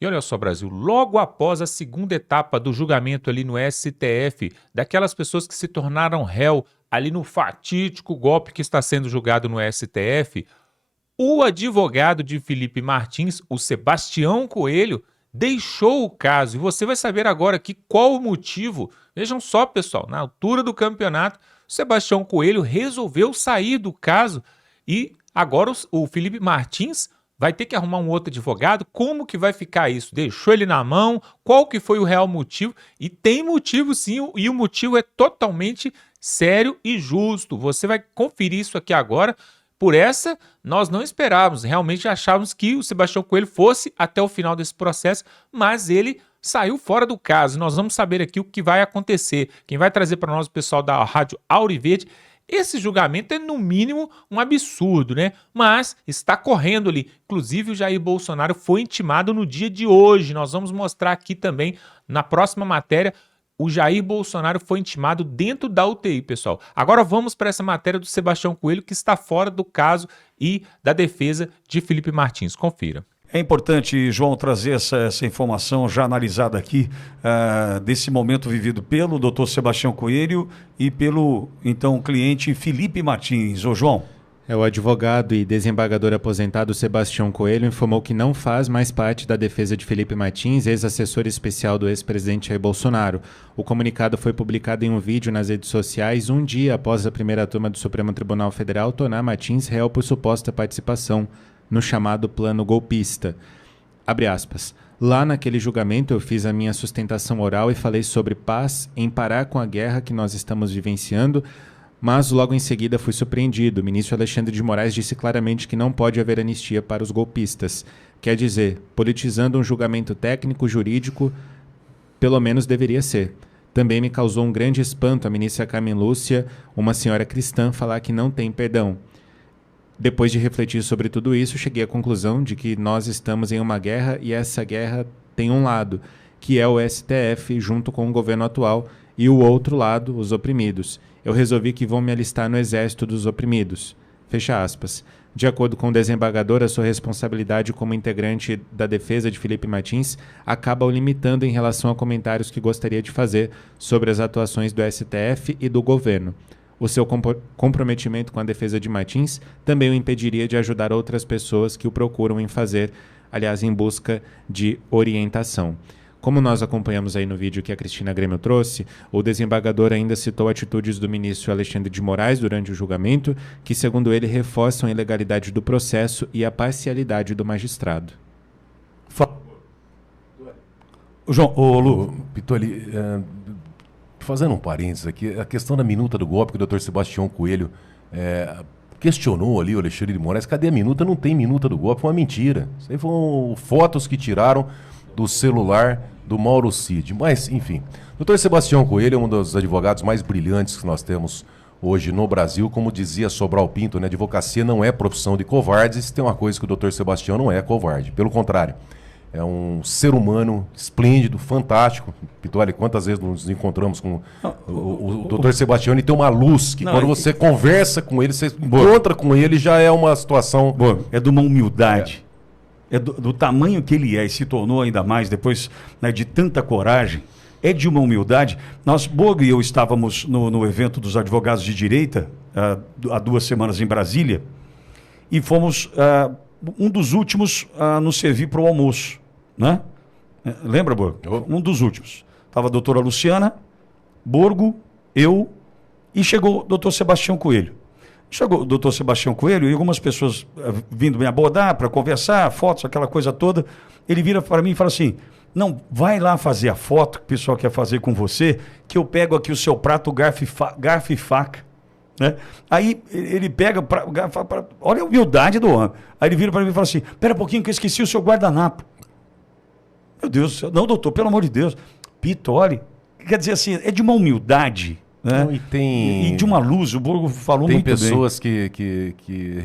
E olha só, Brasil, logo após a segunda etapa do julgamento ali no STF, daquelas pessoas que se tornaram réu ali no fatídico golpe que está sendo julgado no STF, o advogado de Felipe Martins, o Sebastião Coelho, deixou o caso. E você vai saber agora aqui qual o motivo. Vejam só, pessoal, na altura do campeonato, o Sebastião Coelho resolveu sair do caso e agora o Felipe Martins vai ter que arrumar um outro advogado. Como que vai ficar isso? Deixou ele na mão? Qual que foi o real motivo? E tem motivo sim, e o motivo é totalmente sério e justo. Você vai conferir isso aqui agora. Por essa, nós não esperávamos, realmente achávamos que o Sebastião Coelho fosse até o final desse processo, mas ele saiu fora do caso. Nós vamos saber aqui o que vai acontecer. Quem vai trazer para nós o pessoal da Rádio Auriverde. Esse julgamento é, no mínimo, um absurdo, né? Mas está correndo ali. Inclusive, o Jair Bolsonaro foi intimado no dia de hoje. Nós vamos mostrar aqui também, na próxima matéria, o Jair Bolsonaro foi intimado dentro da UTI, pessoal. Agora vamos para essa matéria do Sebastião Coelho, que está fora do caso e da defesa de Felipe Martins. Confira. É importante, João, trazer essa informação já analisada aqui, desse momento vivido pelo doutor Sebastião Coelho e pelo, então, cliente Felipe Martins. Ô, João. O advogado e desembargador aposentado Sebastião Coelho informou que não faz mais parte da defesa de Felipe Martins, ex-assessor especial do ex-presidente Jair Bolsonaro. O comunicado foi publicado em um vídeo nas redes sociais um dia após a primeira turma do Supremo Tribunal Federal tornar Martins réu por suposta participação no chamado plano golpista. Abre aspas. Lá naquele julgamento eu fiz a minha sustentação oral e falei sobre paz, em parar com a guerra que nós estamos vivenciando, mas logo em seguida fui surpreendido. O ministro Alexandre de Moraes disse claramente que não pode haver anistia para os golpistas. Quer dizer, politizando um julgamento técnico-jurídico, pelo menos deveria ser. Também me causou um grande espanto a ministra Carmen Lúcia, uma senhora cristã, falar que não tem perdão. Depois de refletir sobre tudo isso, cheguei à conclusão de que nós estamos em uma guerra e essa guerra tem um lado, que é o STF junto com o governo atual, e o outro lado, os oprimidos. Eu resolvi que vão me alistar no exército dos oprimidos. Fecha aspas. De acordo com o desembargador, a sua responsabilidade como integrante da defesa de Felipe Martins acaba o limitando em relação a comentários que gostaria de fazer sobre as atuações do STF e do governo. O seu comprometimento com a defesa de Martins também o impediria de ajudar outras pessoas que o procuram em busca de orientação. Como nós acompanhamos aí no vídeo que a Cristina Grêmio trouxe, o desembargador ainda citou atitudes do ministro Alexandre de Moraes durante o julgamento, que, segundo ele, reforçam a ilegalidade do processo e a parcialidade do magistrado. João, Lu, Pitoli, fazendo um parênteses aqui, a questão da minuta do golpe que o doutor Sebastião Coelho questionou ali o Alexandre de Moraes. Cadê a minuta? Não tem minuta do golpe, foi uma mentira. Isso aí foram fotos que tiraram do celular do Mauro Cid. Mas, enfim, o doutor Sebastião Coelho é um dos advogados mais brilhantes que nós temos hoje no Brasil. Como dizia Sobral Pinto, né, advocacia não é profissão de covardes. Se tem uma coisa que o doutor Sebastião não é covarde. Pelo contrário, é um ser humano esplêndido, fantástico. Pitoli, quantas vezes nos encontramos com o doutor Sebastião? Ele tem uma luz que quando você conversa com ele, você encontra com ele, já é uma situação... É de uma humildade. É do tamanho que ele é e se tornou ainda mais depois, né, de tanta coragem, é de uma humildade. Borgo e eu estávamos no evento dos advogados de direita, há 2 semanas em Brasília, e fomos um dos últimos a nos servir para o almoço, né? Lembra, Borgo? Um dos últimos. Estava a doutora Luciana, Borgo, eu, e chegou o doutor Sebastião Coelho. Chegou o doutor Sebastião Coelho e algumas pessoas vindo me abordar para conversar, fotos, aquela coisa toda. Ele vira para mim e fala assim, não, vai lá fazer a foto que o pessoal quer fazer com você, que eu pego aqui o seu prato, garfo e faca. Né? Aí ele pega, olha a humildade do homem. Aí ele vira para mim e fala assim, espera um pouquinho que eu esqueci o seu guardanapo. Meu Deus do céu, não, doutor, pelo amor de Deus. Pitoli, quer dizer assim, é de uma humildade... Né? Não, e de uma luz, o Borgo falou muito bem. Tem pessoas que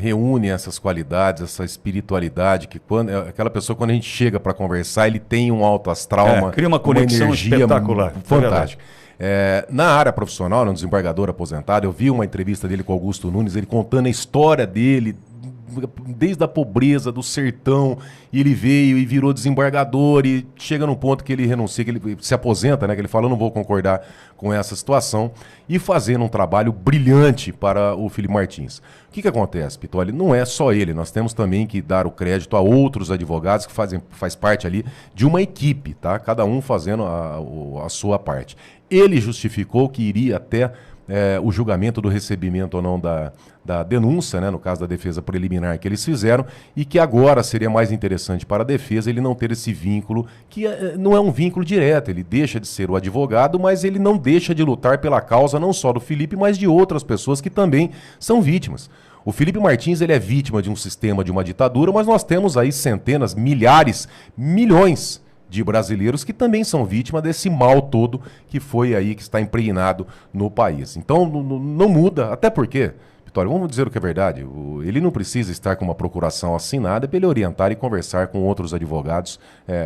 reúnem essas qualidades, essa espiritualidade, que aquela pessoa, quando a gente chega para conversar, ele tem um alto astral, cria uma conexão espetacular. Fantástica. Na área profissional, no desembargador aposentado, eu vi uma entrevista dele com Augusto Nunes, ele contando a história dele, desde a pobreza, do sertão, e ele veio e virou desembargador e chega num ponto que ele renuncia, que ele se aposenta, né? Que ele fala, eu não vou concordar com essa situação, e fazendo um trabalho brilhante para o Felipe Martins. O que acontece, Pitoli? Não é só ele, nós temos também que dar o crédito a outros advogados que faz parte ali de uma equipe, tá? Cada um fazendo a sua parte. Ele justificou que iria até o julgamento do recebimento ou não da denúncia, né, no caso da defesa preliminar que eles fizeram, e que agora seria mais interessante para a defesa ele não ter esse vínculo, que não é um vínculo direto, ele deixa de ser o advogado, mas ele não deixa de lutar pela causa não só do Felipe, mas de outras pessoas que também são vítimas. O Felipe Martins ele é vítima de um sistema, de uma ditadura, mas nós temos aí centenas, milhares, milhões de brasileiros que também são vítimas desse mal todo que foi aí, que está impregnado no país. Então não muda, até porque, Vitória, vamos dizer o que é verdade, ele não precisa estar com uma procuração assinada para ele orientar e conversar com outros advogados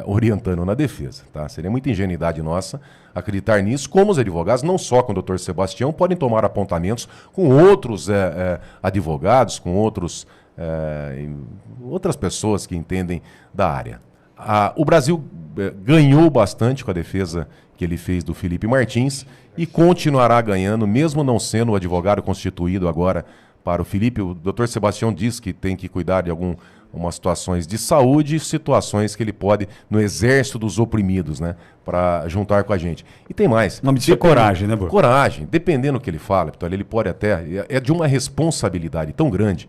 orientando na defesa. Tá? Seria muita ingenuidade nossa acreditar nisso, como os advogados, não só com o Dr. Sebastião, podem tomar apontamentos com outros advogados, com outras pessoas que entendem da área. O Brasil ganhou bastante com a defesa que ele fez do Felipe Martins e continuará ganhando, mesmo não sendo o advogado constituído agora para o Felipe. O doutor Sebastião diz que tem que cuidar de algumas situações de saúde e situações que ele pode no exército dos oprimidos, né, para juntar com a gente. E tem mais. O nome disso é coragem, né, Bruno? Coragem. Dependendo do que ele fala, ele pode até... É de uma responsabilidade tão grande,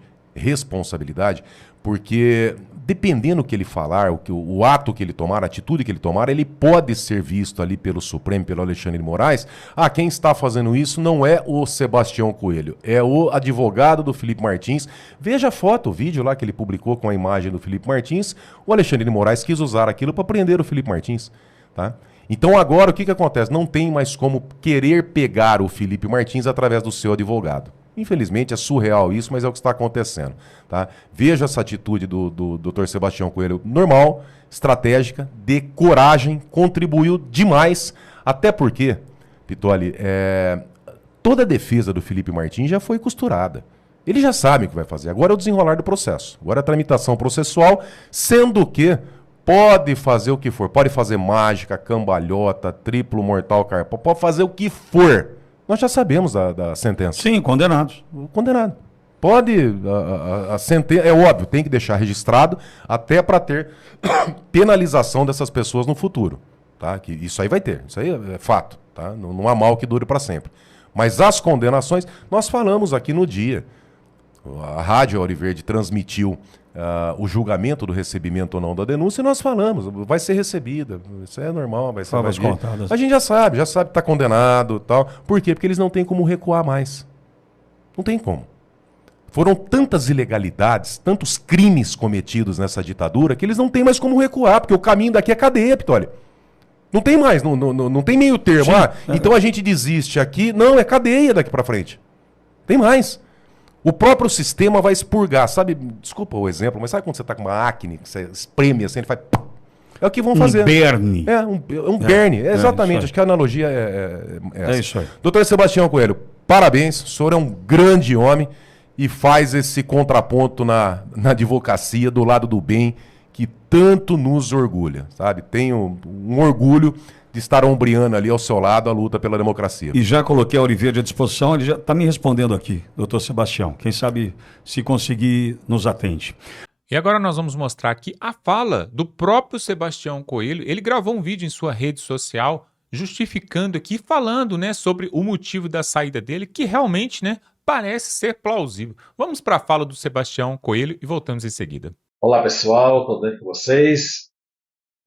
porque dependendo do que ele falar, o ato que ele tomar, a atitude que ele tomar, ele pode ser visto ali pelo Supremo, pelo Alexandre de Moraes. Quem está fazendo isso não é o Sebastião Coelho, é o advogado do Felipe Martins. Veja a foto, o vídeo lá que ele publicou com a imagem do Felipe Martins. O Alexandre de Moraes quis usar aquilo para prender o Felipe Martins, tá? Então agora o que acontece? Não tem mais como querer pegar o Felipe Martins através do seu advogado. Infelizmente é surreal isso, mas é o que está acontecendo. Tá? Veja essa atitude do Dr. Sebastião Coelho normal, estratégica, de coragem, contribuiu demais, até porque, Pitoli, toda a defesa do Felipe Martins já foi costurada. Ele já sabe o que vai fazer. Agora é o desenrolar do processo. Agora é a tramitação processual, sendo que pode fazer o que for. Pode fazer mágica, cambalhota, triplo mortal carpal, pode fazer o que for. Nós já sabemos da sentença. Sim, condenados. Condenado. Pode, a sentença, é óbvio, tem que deixar registrado até para ter penalização dessas pessoas no futuro. Tá? Que isso aí vai ter, isso aí é fato. Tá? Não há mal que dure para sempre. Mas as condenações, nós falamos aqui no dia. A Rádio Auriverde transmitiu o julgamento do recebimento ou não da denúncia e nós falamos, vai ser recebida, isso é normal, vai ser contadas. A gente já sabe que está condenado e tal. Por quê? Porque eles não têm como recuar mais. Não tem como. Foram tantas ilegalidades, tantos crimes cometidos nessa ditadura que eles não têm mais como recuar, porque o caminho daqui é cadeia, Pitoli. Não tem mais, não tem meio termo. Então a gente desiste aqui, não, é cadeia daqui para frente. Tem mais. O próprio sistema vai expurgar, sabe? Desculpa o exemplo, mas sabe quando você está com uma acne, que você espreme assim, ele faz... É o que vão fazer. Um berne. Um berne, exatamente. Acho que a analogia essa. É isso aí. Doutor Sebastião Coelho, parabéns, o senhor é um grande homem e faz esse contraponto na advocacia do lado do bem que tanto nos orgulha, sabe? Tenho um orgulho de estar ombreando ali ao seu lado a luta pela democracia. E já coloquei a Auriverde à disposição, ele já está me respondendo aqui, doutor Sebastião. Quem sabe, se conseguir, nos atende. E agora nós vamos mostrar aqui a fala do próprio Sebastião Coelho. Ele gravou um vídeo em sua rede social justificando aqui, falando, né, sobre o motivo da saída dele, que realmente, né, parece ser plausível. Vamos para a fala do Sebastião Coelho e voltamos em seguida. Olá pessoal, tudo bem com vocês?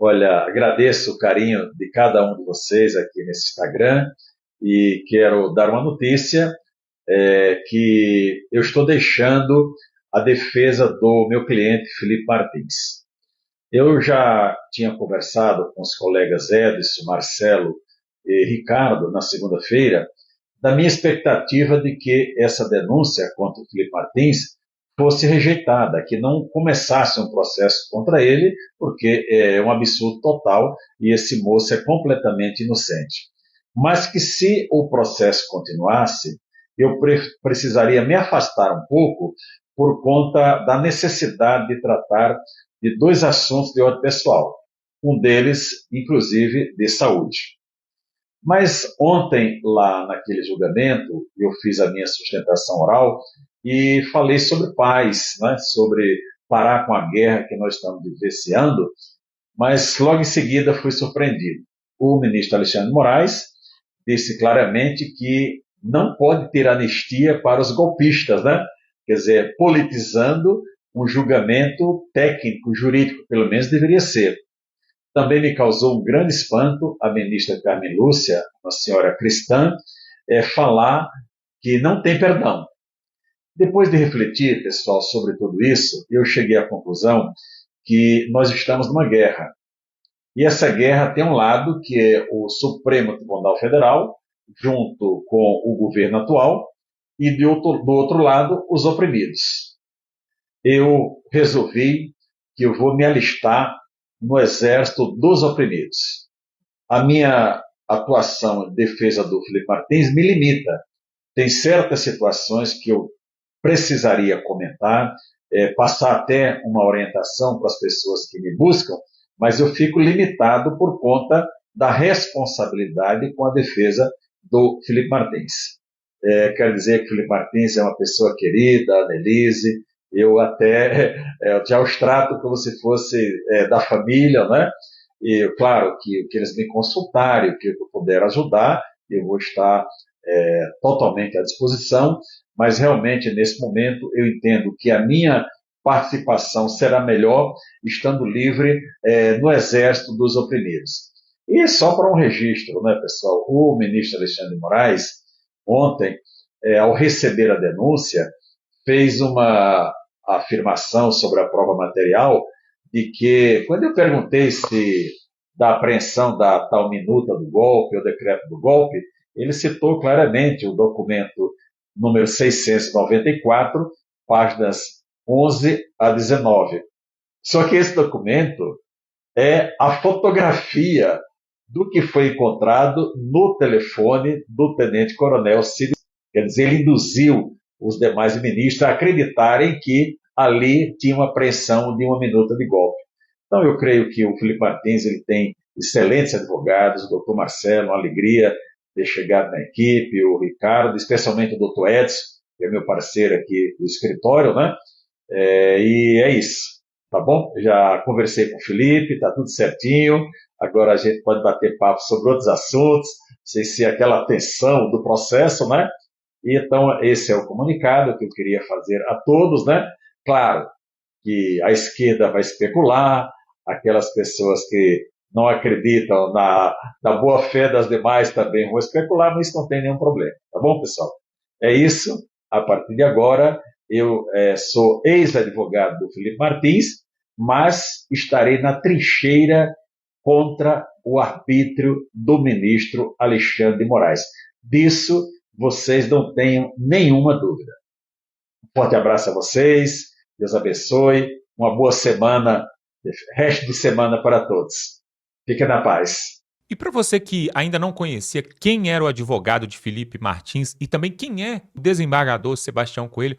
Olha, agradeço o carinho de cada um de vocês aqui nesse Instagram e quero dar uma notícia que eu estou deixando a defesa do meu cliente Felipe Martins. Eu já tinha conversado com os colegas Edson, Marcelo e Ricardo na segunda-feira da minha expectativa de que essa denúncia contra o Felipe Martins fosse rejeitada, que não começasse um processo contra ele, porque é um absurdo total e esse moço é completamente inocente. Mas que se o processo continuasse, eu precisaria me afastar um pouco por conta da necessidade de tratar de 2 assuntos de ordem pessoal, um deles, inclusive, de saúde. Mas ontem, lá naquele julgamento, eu fiz a minha sustentação oral e falei sobre paz, né, sobre parar com a guerra que nós estamos vivenciando, mas logo em seguida fui surpreendido. O ministro Alexandre de Moraes disse claramente que não pode ter anistia para os golpistas, né? Quer dizer, politizando um julgamento técnico, jurídico, pelo menos deveria ser. Também me causou um grande espanto a ministra Carmen Lúcia, uma senhora cristã, falar que não tem perdão. Depois de refletir, pessoal, sobre tudo isso, eu cheguei à conclusão que nós estamos numa guerra. E essa guerra tem um lado que é o Supremo Tribunal Federal, junto com o governo atual, e do outro lado, os oprimidos. Eu resolvi que eu vou me alistar no exército dos oprimidos. A minha atuação em defesa do Felipe Martins me limita. Tem certas situações que eu precisaria comentar, passar até uma orientação para as pessoas que me buscam, mas eu fico limitado por conta da responsabilidade com a defesa do Felipe Martins. Quero dizer que o Felipe Martins é uma pessoa querida, a Annelise, eu até já os trato como se fosse da família, né? E claro que eles me consultarem, o que eu puder ajudar, eu vou estar totalmente à disposição, mas realmente nesse momento eu entendo que a minha participação será melhor estando livre no exército dos oprimidos. E só para um registro, né, pessoal, o ministro Alexandre de Moraes, ontem, ao receber a denúncia, fez uma afirmação sobre a prova material de que, quando eu perguntei se da apreensão da tal minuta do golpe, ou decreto do golpe, ele citou claramente o documento número 694, páginas 11 a 19. Só que esse documento é a fotografia do que foi encontrado no telefone do tenente-coronel Cid. Quer dizer, ele induziu os demais ministros a acreditarem que ali tinha uma apreensão de uma minuta de golpe. Então, eu creio que o Felipe Martins ele tem excelentes advogados, o doutor Marcelo, uma alegria ter chegado na equipe, o Ricardo, especialmente o doutor Edson, que é meu parceiro aqui do escritório, né? E é isso, tá bom? Já conversei com o Felipe, tá tudo certinho, agora a gente pode bater papo sobre outros assuntos, não sei se é aquela tensão do processo, né? E então esse é o comunicado que eu queria fazer a todos, né? Claro que a esquerda vai especular, aquelas pessoas que não acreditam na boa-fé das demais também vão especular, mas isso não tem nenhum problema, tá bom, pessoal? É isso, a partir de agora eu sou ex-advogado do Felipe Martins, mas estarei na trincheira contra o arbítrio do ministro Alexandre de Moraes. Disso vocês não tenham nenhuma dúvida. Um forte abraço a vocês, Deus abençoe, uma boa semana, resto de semana para todos. Fiquem na paz. E para você que ainda não conhecia quem era o advogado de Felipe Martins e também quem é o desembargador Sebastião Coelho,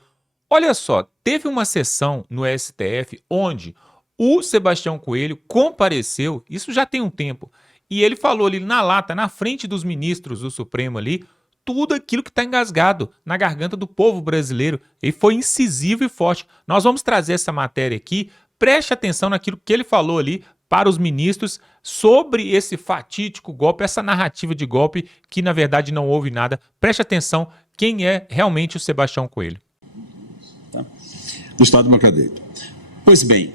olha só, teve uma sessão no STF onde o Sebastião Coelho compareceu, isso já tem um tempo, e ele falou ali na lata, na frente dos ministros do Supremo ali, tudo aquilo que está engasgado na garganta do povo brasileiro. Ele foi incisivo e forte. Nós vamos trazer essa matéria aqui, preste atenção naquilo que ele falou ali para os ministros sobre esse fatídico golpe, essa narrativa de golpe que na verdade não houve nada. Preste atenção quem é realmente o Sebastião Coelho. Do Estado Democrático. Pois bem,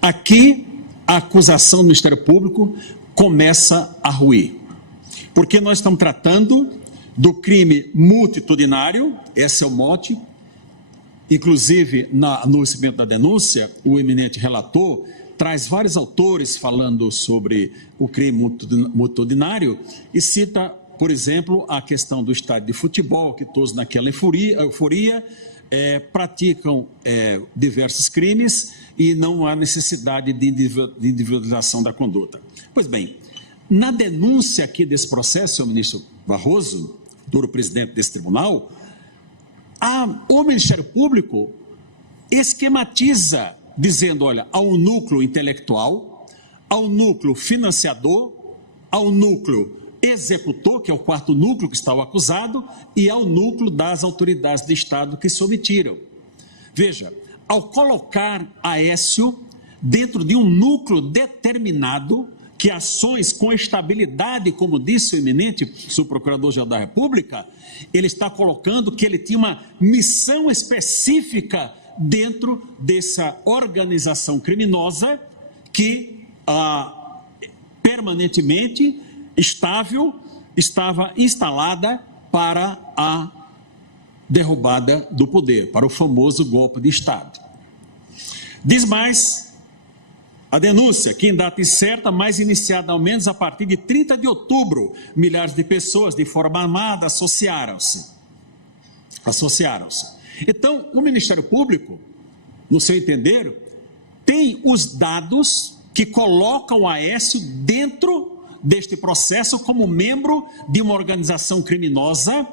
aqui a acusação do Ministério Público começa a ruir, porque nós estamos tratando do crime multitudinário, esse é o mote, inclusive no recebimento da denúncia, o eminente relator traz vários autores falando sobre o crime multitudinário e cita, por exemplo, a questão do estádio de futebol, que todos naquela euforia praticam diversos crimes e não há necessidade de individualização da conduta. Pois bem, na denúncia aqui desse processo, senhor ministro Barroso, futuro presidente desse tribunal, o Ministério Público esquematiza, dizendo, olha, há um núcleo intelectual, há um núcleo financiador, há um núcleo executor, que é o quarto núcleo que está o acusado, e há o núcleo das autoridades de Estado que se omitiram. Veja, ao colocar Aécio dentro de um núcleo determinado, que ações com estabilidade, como disse o eminente subprocurador-geral da República, ele está colocando que ele tinha uma missão específica dentro dessa organização criminosa que permanentemente estável estava instalada para a derrubada do poder, para o famoso golpe de Estado. Diz mais a denúncia, que em data incerta, mas iniciada ao menos a partir de 30 de outubro, milhares de pessoas de forma armada associaram-se. Então, o Ministério Público, no seu entender, tem os dados que colocam o Aécio dentro deste processo como membro de uma organização criminosa,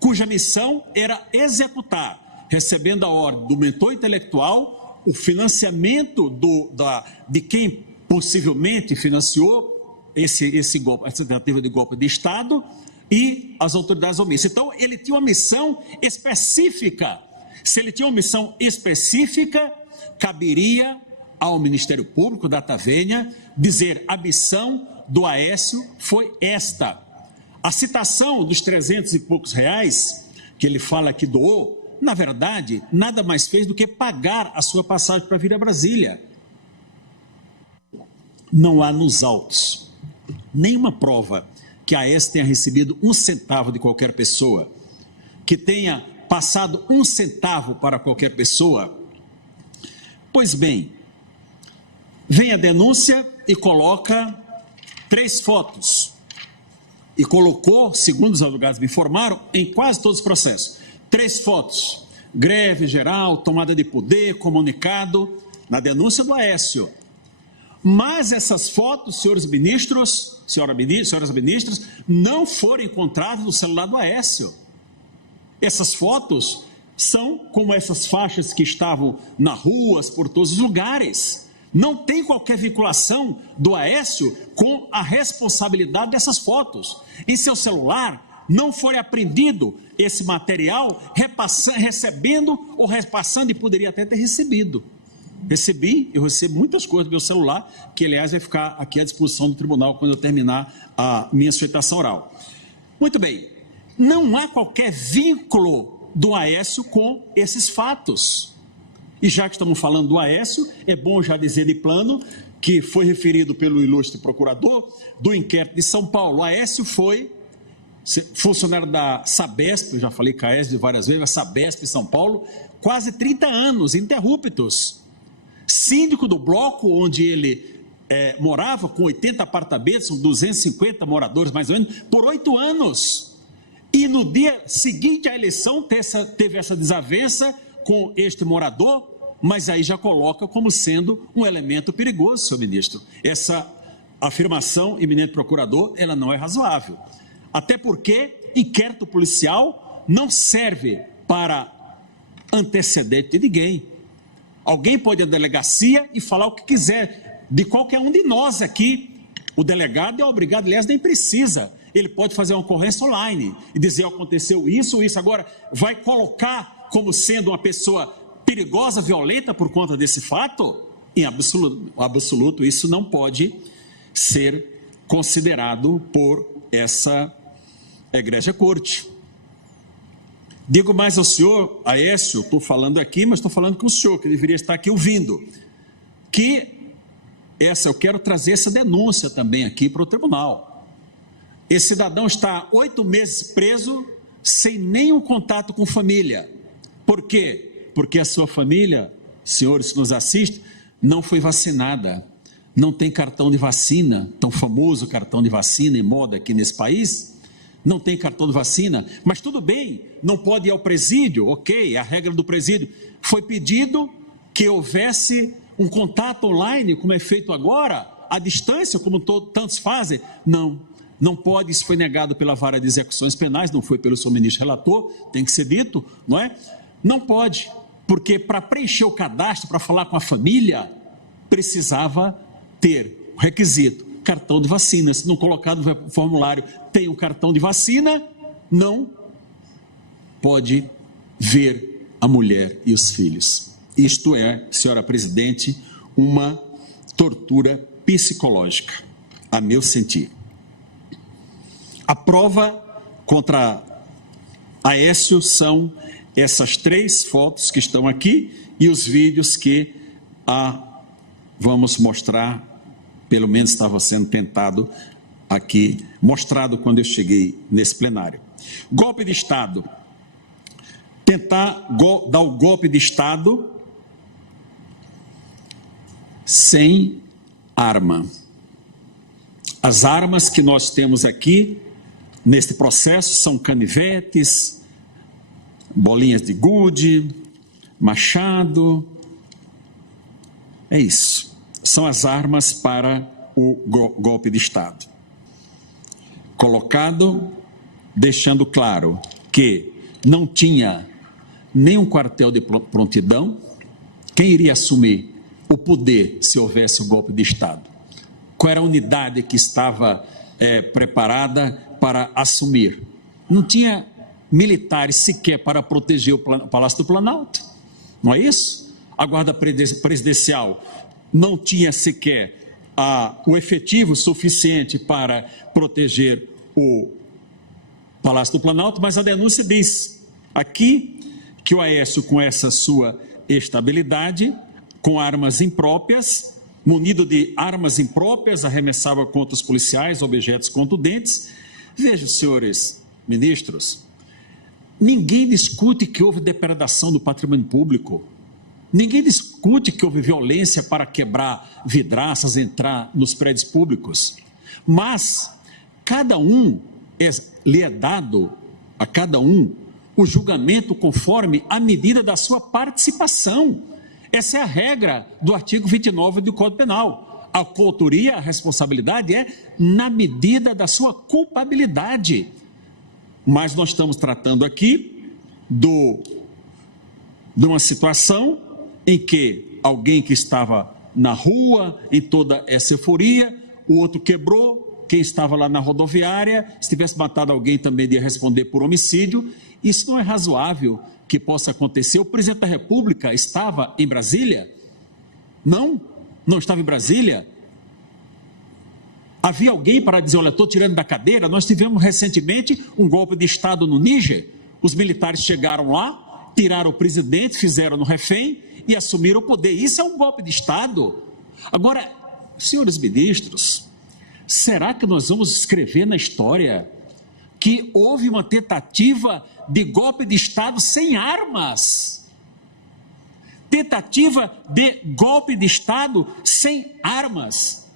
cuja missão era executar, recebendo a ordem do mentor intelectual, o financiamento de quem possivelmente financiou esse golpe, essa tentativa de golpe de Estado, e as autoridades omissas. Então, ele tinha uma missão específica. Se ele tinha uma missão específica, caberia ao Ministério Público, data vênia, dizer a missão do Aécio foi esta. A citação dos 300 e poucos reais, que ele fala que doou, na verdade, nada mais fez do que pagar a sua passagem para vir a Brasília. Não há nos autos nenhuma prova que a Aécio tenha recebido um centavo de qualquer pessoa, que tenha passado um centavo para qualquer pessoa. Pois bem, vem a denúncia e coloca 3 fotos. E colocou, segundo os advogados me informaram, em quase todos os processos. 3 fotos, greve geral, tomada de poder, comunicado, na denúncia do Aécio. Mas essas fotos, senhoras ministras, não foram encontradas no celular do Aécio. Essas fotos são como essas faixas que estavam nas ruas, por todos os lugares. Não tem qualquer vinculação do Aécio com a responsabilidade dessas fotos. Em seu celular não foi apreendido esse material, recebendo ou repassando, e poderia até ter recebido. Eu recebo muitas coisas do meu celular, que aliás vai ficar aqui à disposição do tribunal quando eu terminar a minha sustentação oral. Muito bem, não há qualquer vínculo do Aécio com esses fatos. E já que estamos falando do Aécio, é bom já dizer de plano que foi referido pelo ilustre procurador do inquérito de São Paulo. O Aécio foi funcionário da Sabesp, eu já falei CAESB várias vezes, a Sabesp São Paulo, quase 30 anos, ininterruptos. Síndico do bloco onde ele morava, com 80 apartamentos, são 250 moradores mais ou menos, por 8 anos. E no dia seguinte à eleição teve essa desavença com este morador, mas aí já coloca como sendo um elemento perigoso, senhor ministro. Essa afirmação, eminente procurador, ela não é razoável. Até porque inquérito policial não serve para antecedente de ninguém. Alguém pode ir à delegacia e falar o que quiser de qualquer um de nós aqui. O delegado é obrigado, aliás, nem precisa. Ele pode fazer uma ocorrência online e dizer aconteceu isso. Agora, vai colocar como sendo uma pessoa perigosa, violenta por conta desse fato? Em absoluto, isso não pode ser considerado por essa egrégia corte. Digo mais ao senhor Aécio, estou falando aqui, mas estou falando com o senhor, que deveria estar aqui ouvindo, que eu quero trazer essa denúncia também aqui para o tribunal. Esse cidadão está 8 meses preso, sem nenhum contato com família. Por quê? Porque a sua família, senhores que nos assistem, não foi vacinada, não tem cartão de vacina, tão famoso cartão de vacina em moda aqui nesse país, não tem cartão de vacina, mas tudo bem, não pode ir ao presídio, ok, a regra do presídio. Foi pedido que houvesse um contato online, como é feito agora, à distância, como tantos fazem. Não pode, isso foi negado pela Vara de Execuções Penais, não foi pelo seu ministro relator, tem que ser dito, não é? Não pode, porque para preencher o cadastro, para falar com a família, precisava ter o requisito, cartão de vacina. Se não colocar no formulário, tem um cartão de vacina, não pode ver a mulher e os filhos. Isto é, senhora presidente, uma tortura psicológica, a meu sentir. A prova contra Aécio são essas 3 fotos que estão aqui e os vídeos que vamos mostrar, pelo menos estava sendo tentado aqui, mostrado quando eu cheguei nesse plenário. Golpe de Estado. Tentar dar o golpe de Estado sem arma. As armas que nós temos aqui neste processo são canivetes, bolinhas de gude, machado. É isso. São as armas para o golpe de Estado. Colocado, deixando claro que não tinha nenhum quartel de prontidão. Quem iria assumir o poder se houvesse o golpe de Estado? Qual era a unidade que estava preparada para assumir? Não tinha militares sequer para proteger o Palácio do Planalto, não é isso? A Guarda Presidencial não tinha sequer o efetivo suficiente para proteger o Palácio do Planalto, mas a denúncia diz aqui que o Aécio, com essa sua estabilidade, com armas impróprias, munido de armas impróprias, arremessava contra os policiais objetos contundentes. Veja, senhores ministros, ninguém discute que houve depredação do patrimônio público, ninguém discute que houve violência para quebrar vidraças, entrar nos prédios públicos, mas cada um lhe é dado, a cada um, o julgamento conforme a medida da sua participação. Essa é a regra do artigo 29 do Código Penal. A coautoria, a responsabilidade é na medida da sua culpabilidade. Mas nós estamos tratando aqui de uma situação em que alguém que estava na rua, em toda essa euforia, o outro quebrou, quem estava lá na rodoviária, se tivesse matado alguém também iria responder por homicídio. Isso não é razoável que possa acontecer. O presidente da República estava em Brasília? Não estava em Brasília? Havia alguém para dizer, olha, estou tirando da cadeira? Nós tivemos recentemente um golpe de Estado no Níger. Os militares chegaram lá, tiraram o presidente, fizeram no refém e assumiram o poder. Isso é um golpe de Estado. Agora, senhores ministros, será que nós vamos escrever na história que houve uma tentativa de golpe de Estado sem armas? Tentativa de golpe de Estado sem armas.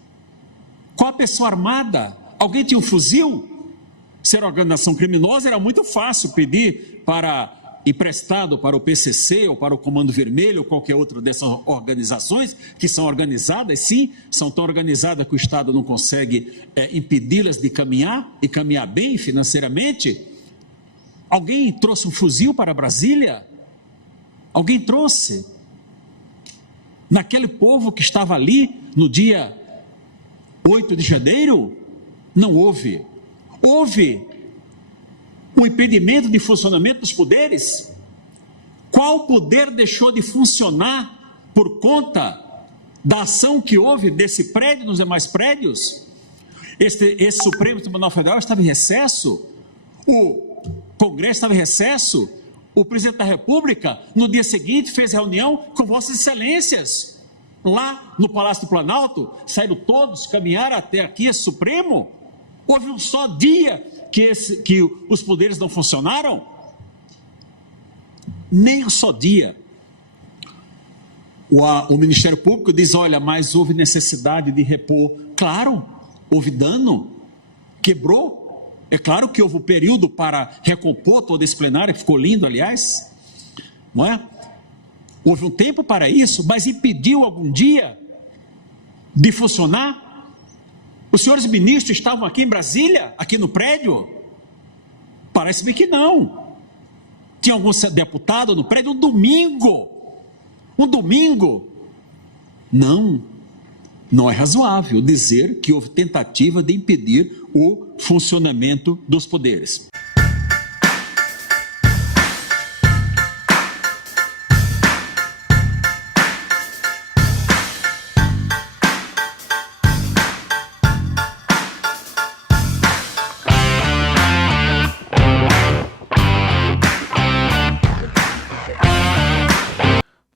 Qual a pessoa armada? Alguém tinha um fuzil? Se era organização criminosa, era muito fácil pedir emprestado para o PCC ou para o Comando Vermelho ou qualquer outra dessas organizações que são organizadas, sim, são tão organizadas que o Estado não consegue impedi-las de caminhar e caminhar bem financeiramente. Alguém trouxe um fuzil para Brasília? Alguém trouxe? Naquele povo que estava ali no dia 8 de janeiro? Não houve. Houve um impedimento de funcionamento dos poderes? Qual poder deixou de funcionar por conta da ação que houve desse prédio nos demais prédios? Esse Supremo Tribunal Federal estava em recesso? O Congresso estava em recesso? O presidente da República, no dia seguinte, fez reunião com Vossas Excelências. Lá no Palácio do Planalto, saíram todos, caminharam até aqui, esse Supremo. Houve um só dia que os poderes não funcionaram? Nem um só dia. O Ministério Público diz, olha, mas houve necessidade de repor. Claro, houve dano, quebrou. É claro que houve um período para recompor todo esse plenário, que ficou lindo, aliás, não é? Houve um tempo para isso, mas impediu algum dia de funcionar? Os senhores ministros estavam aqui em Brasília, aqui no prédio? Parece-me que não. Tinha algum deputado no prédio, um domingo, Um domingo? Não é razoável dizer que houve tentativa de impedir o funcionamento dos poderes.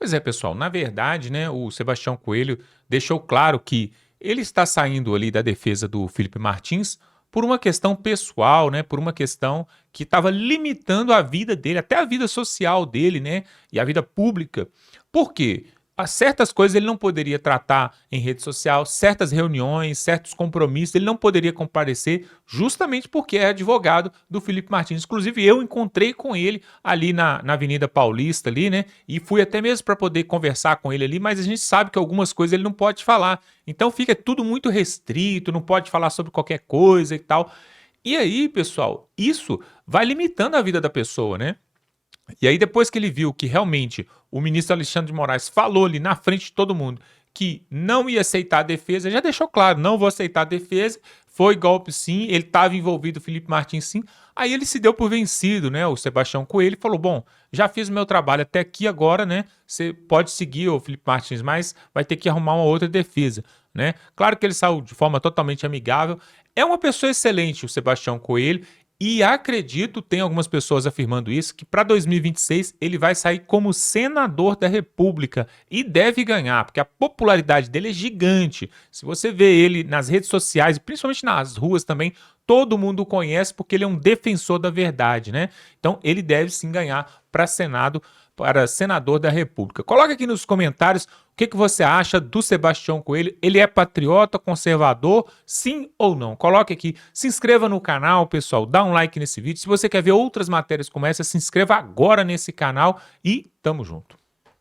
Pois é, pessoal, na verdade, né, o Sebastião Coelho deixou claro que ele está saindo ali da defesa do Felipe Martins por uma questão pessoal, né, por uma questão que estava limitando a vida dele, até a vida social dele, né, e a vida pública. Por quê? Certas coisas ele não poderia tratar em rede social, certas reuniões, certos compromissos, ele não poderia comparecer justamente porque é advogado do Felipe Martins. Inclusive, eu encontrei com ele ali na Avenida Paulista, ali, né? E fui até mesmo para poder conversar com ele ali, mas a gente sabe que algumas coisas ele não pode falar. Então fica tudo muito restrito, não pode falar sobre qualquer coisa e tal. E aí, pessoal, isso vai limitando a vida da pessoa, né? E aí, depois que ele viu que realmente o ministro Alexandre de Moraes falou ali na frente de todo mundo que não ia aceitar a defesa, já deixou claro, não vou aceitar a defesa, foi golpe sim, ele estava envolvido, o Felipe Martins sim, aí ele se deu por vencido, né, o Sebastião Coelho, falou, bom, já fiz o meu trabalho até aqui agora, né, você pode seguir o Felipe Martins, mas vai ter que arrumar uma outra defesa, né. Claro que ele saiu de forma totalmente amigável, é uma pessoa excelente o Sebastião Coelho, e acredito, tem algumas pessoas afirmando isso, que para 2026 ele vai sair como senador da República e deve ganhar, porque a popularidade dele é gigante. Se você vê ele nas redes sociais, e principalmente nas ruas também, todo mundo o conhece porque ele é um defensor da verdade, né? Então ele deve sim ganhar para senador da República. Coloca aqui nos comentários o que você acha do Sebastião Coelho. Ele é patriota, conservador, sim ou não? Coloque aqui, se inscreva no canal, pessoal, dá um like nesse vídeo. Se você quer ver outras matérias como essa, se inscreva agora nesse canal e tamo junto.